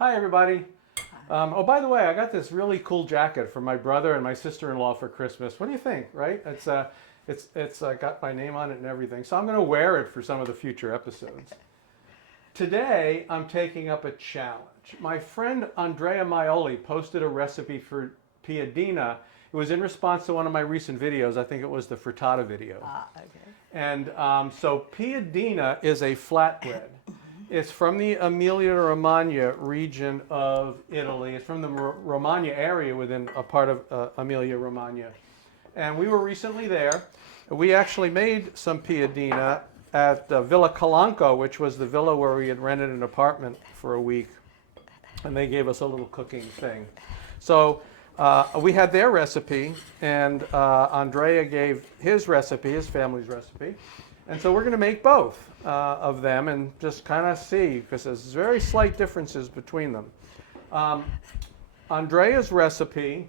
Hi, everybody. Oh, by the way, I got this really cool jacket from my brother and my sister-in-law for Christmas. What do you think, right? It's got my name on it and everything. So I'm going to wear it for some of the future episodes. Today, I'm taking up a challenge. My friend Andrea Maioli posted a recipe for Piadina. It was in response to one of my recent videos. I think it was the frittata video. Okay. And so Piadina is a flatbread. It's from the Emilia-Romagna region of Italy. It's from the Romagna area within a part of Emilia-Romagna. And we were recently there. We actually made some Piadina at Villa Calanco, which was the villa where we had rented an apartment for a week. And they gave us a little cooking thing. So we had their recipe, and Andrea gave his recipe, his family's recipe. And so we're going to make both of them and just kind of see, because there's very slight differences between them. Andrea's recipe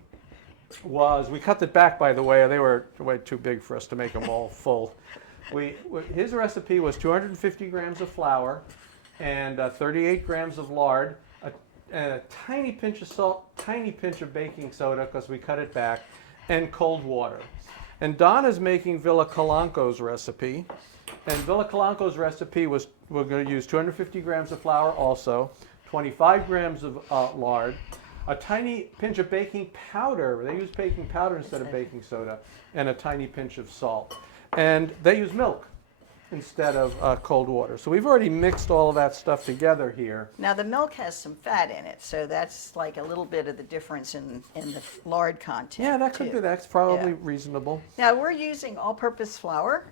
was, we cut it back, by the way. They were way too big for us to make them all full. His recipe was 250 grams of flour and 38 grams of lard, and a tiny pinch of salt, tiny pinch of baking soda, because we cut it back, and cold water. And Donna's making Villa Calanco's recipe. And Villa Calanco's recipe was, we're going to use 250 grams of flour also, 25 grams of lard, a tiny pinch of baking powder. They use baking powder instead of baking soda, and a tiny pinch of salt. And they use milk instead of cold water. So we've already mixed all of that stuff together here. Now the milk has some fat in it, so that's like a little bit of the difference in the lard content. Yeah, that could be, that's probably Yeah. reasonable. Now we're using all-purpose flour,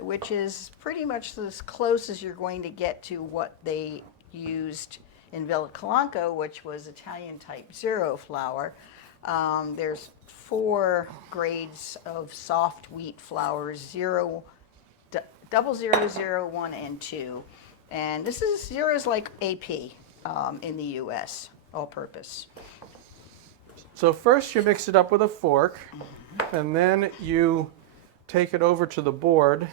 which is pretty much as close as you're going to get to what they used in Villa Calanco, which was Italian type zero flour. There's 4 grades of soft wheat flour, 00, 1, and 2. And this is 0 is like AP in the US, all-purpose. So first you mix it up with a fork, and then you take it over to the board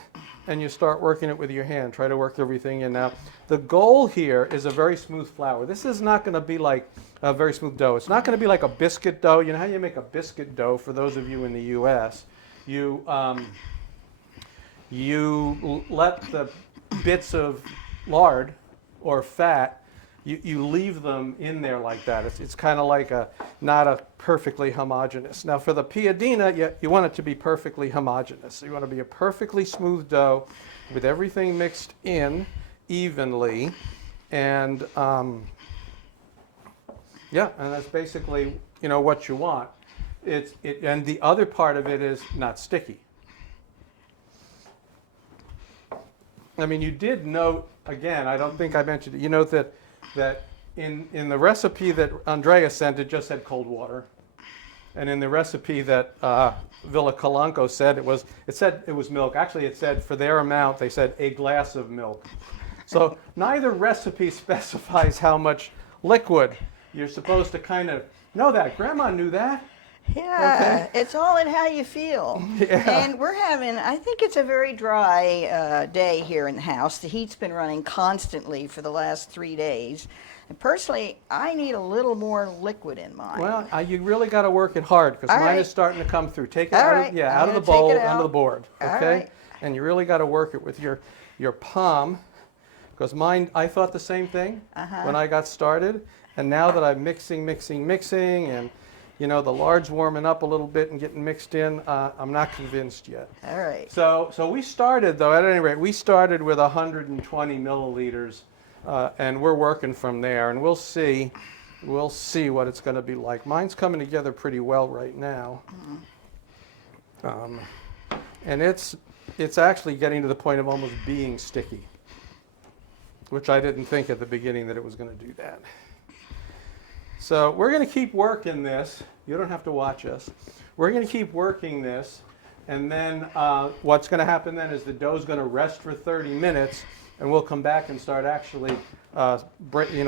and you start working it with your hand. Try to work everything in. Now, the goal here is a very smooth flour. This is not going to be like a very smooth dough. It's not going to be like a biscuit dough. You know how you make a biscuit dough, for those of you in the US? You let the bits of lard or fat, you leave them in there like that. It's kind of like not a perfectly homogeneous. Now for the Piadina, you want it to be perfectly homogeneous. So you want to be a perfectly smooth dough with everything mixed in evenly. And yeah, and that's basically, what you want. And the other part of it is not sticky. I mean, you did note, again, I don't think I mentioned it, you note that in the recipe that Andrea sent, it just said cold water. And in the recipe that Villa Calanco said, it said it was milk. Actually, it said, for their amount, they said a glass of milk. So neither recipe specifies how much liquid. You're supposed to kind of know that. Grandma knew that. Yeah, Okay. It's all in how you feel. Yeah. And we're having, I think it's a very dry day here in the house. The heat's been running constantly for the last 3 days. And personally, I need a little more liquid in mine. Well, you really got to work it hard, because All mine right. is starting to come through. Take it All out right. of, yeah, I'm out of the gonna take bowl, it onto out. the board. All Okay? right. And you really got to work it with your palm, because mine, I thought the same thing when I got started. And now that I'm mixing, and the lard's warming up a little bit and getting mixed in, I'm not convinced yet. All right. So we started, though, at any rate, we started with 120 milliliters, and we're working from there, and we'll see what it's going to be like. Mine's coming together pretty well right now, and it's actually getting to the point of almost being sticky, which I didn't think at the beginning that it was going to do that. So we're going to keep working this. You don't have to watch us. We're going to keep working this, and then what's going to happen then is the dough's going to rest for 30 minutes, and we'll come back and start actually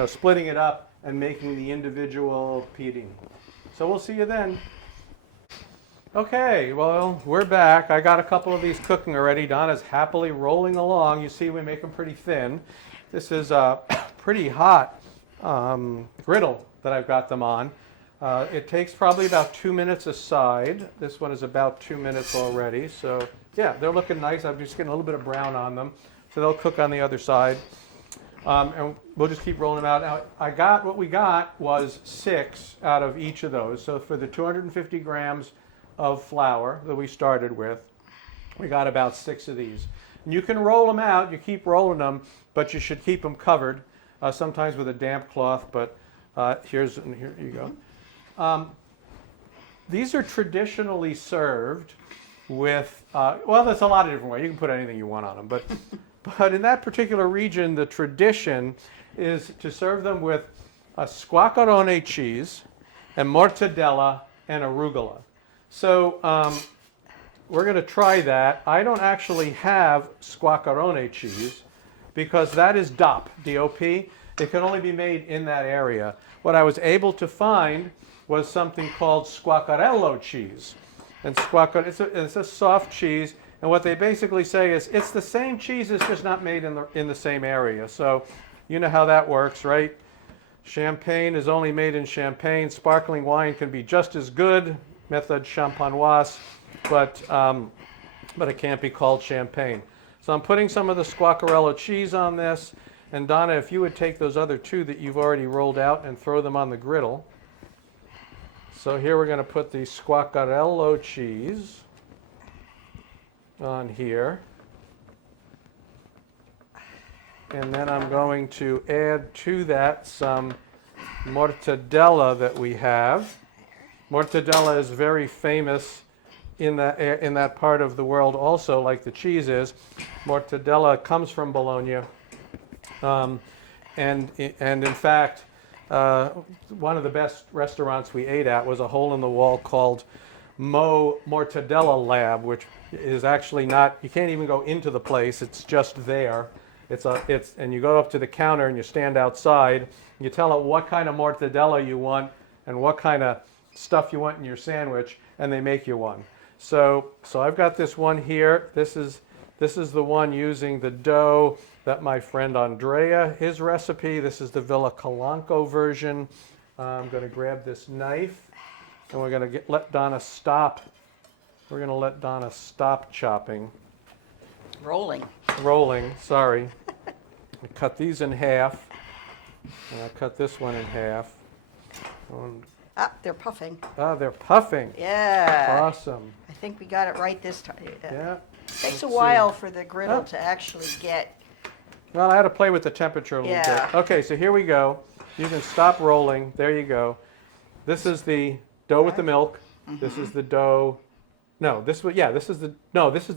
splitting it up and making the individual piadini. So we'll see you then. Okay, well, we're back. I got a couple of these cooking already. Donna's happily rolling along. You see we make them pretty thin. This is pretty hot griddle that I've got them on. It takes probably about 2 minutes a side. This one is about 2 minutes already. So yeah, they're looking nice. I'm just getting a little bit of brown on them. So they'll cook on the other side. And we'll just keep rolling them out. Now, what we got was 6 out of each of those. So for the 250 grams of flour that we started with, we got about 6 of these. And you can roll them out, you keep rolling them, but you should keep them covered, sometimes with a damp cloth, but here you go. These are traditionally served with, well, there's a lot of different ways. You can put anything you want on them, but in that particular region, the tradition is to serve them with a squacquerone cheese and mortadella and arugula. So we're going to try that. I don't actually have squacquerone cheese because that is DOP, D-O-P. It can only be made in that area. What I was able to find was something called squacquerello cheese. And it's a soft cheese. And what they basically say is it's the same cheese, it's just not made in the same area. So you know how that works, right? Champagne is only made in Champagne. Sparkling wine can be just as good, method champenoise, but it can't be called champagne. So I'm putting some of the squacquerello cheese on this. And Donna, if you would take those other 2 that you've already rolled out and throw them on the griddle. So here we're going to put the squacquerello cheese on here. And then I'm going to add to that some mortadella that we have. Mortadella is very famous in that part of the world also, like the cheese is. Mortadella comes from Bologna. And in fact, one of the best restaurants we ate at was a hole-in-the-wall called Mo Mortadella Lab, which is actually not, you can't even go into the place, it's just there. And you go up to the counter and you stand outside, you tell it what kind of mortadella you want and what kind of stuff you want in your sandwich, and they make you one. So I've got this one here. This is the one using the dough that my friend Andrea, his recipe. This is the Villa Calanco version. I'm going to grab this knife, and we're going to let Donna stop. We're going to let Donna stop chopping. Rolling, sorry. I cut these in half, and I cut this one in half. They're puffing. They're puffing. Yeah. Awesome. I think we got it right this time. Yeah. It takes a while for the griddle to actually get. Well, I had to play with the temperature a little bit. Okay, so here we go. You can stop rolling. There you go. This is the dough with the milk. Mm-hmm. This is the dough. No, this is the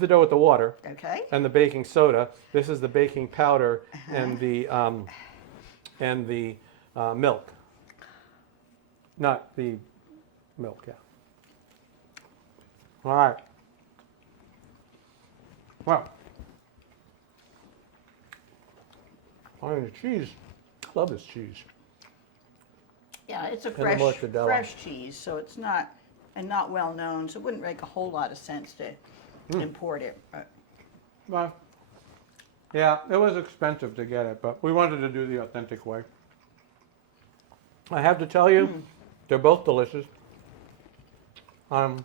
dough with the water. Okay. And the baking soda. This is the baking powder and the milk. Not the milk, yeah. All right. Wow. I mean, the cheese. I love this cheese. Yeah, it's a And fresh cheese, so it's not well known, so it wouldn't make a whole lot of sense to import it. Well, yeah, it was expensive to get it, but we wanted to do the authentic way. I have to tell you, they're both delicious. I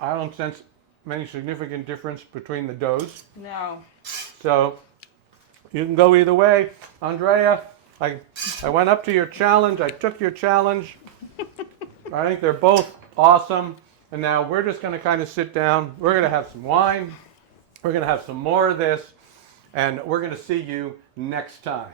don't sense many significant difference between the doughs. No. So you can go either way. Andrea, I went up to your challenge. I took your challenge. I think they're both awesome. And now we're just going to kind of sit down. We're going to have some wine. We're going to have some more of this. And we're going to see you next time.